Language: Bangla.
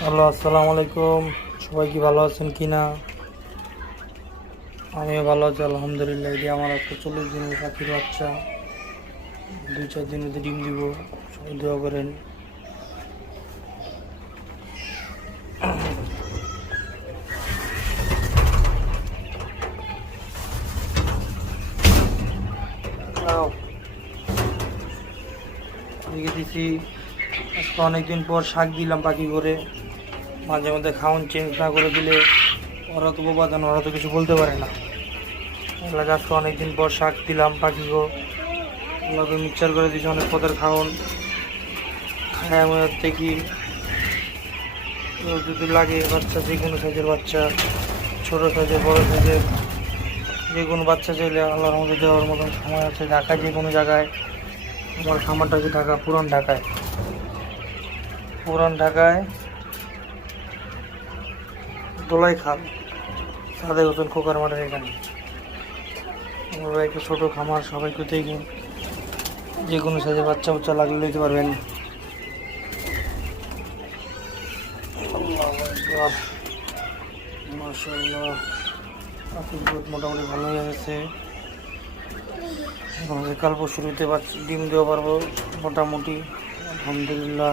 হ্যালো, আসসালামু আলাইকুম। সবাই কি ভালো আছেন কি না? আমিও ভালো আছি আলহামদুলিল্লাহ। এটি আমার একটা 40 দিনের পাখির বাচ্চা। 2-4 দিন মধ্যে ডিম দিব। সবাই দোয়া করেন। আও, রেখে দিছি। আজকে অনেকদিন পর শাক দিলাম পাখি করে। মাঝে মধ্যে খাওয়ান চেঞ্জ না করে দিলে ওরা তো বোবা জান, ওরা তো কিছু বলতে পারে না। এলাকা আজকে অনেকদিন পর শাক দিলাম পাখি গো। ওগুলোকে মিক্সচার করে দিয়েছি অনেক পদের খাওয়ান। খায় আমি দেখি যদি লাগে বাচ্চা, যে কোনো সাইজের বাচ্চা, ছোটো সাইজের বড়ো সাইজের, যে কোনো বাচ্চা চাইলে আল্লাহর মধ্যে দেওয়ার মতন সময় আছে। ঢাকায় যে কোনো জায়গায়, আমার খামারটা হচ্ছে ঢাকা পুরান ঢাকায়। পুরান ঢাকায় দোলাই খাল সাদে হোসেন খোকার মাঠের এখানে আমরা একটা ছোটো খামার। সবাইকে দেখুন, যে কোনো সাইজের বাচ্চা বাচ্চা লাগলে নিতে পারবেন। মাশাআল্লাহ, পাখির গ্রোথ মোটামুটি ভালো হয়ে গেছে। কাল পরশু ডিম দিতে পারবো মোটামুটি, আলহামদুলিল্লাহ।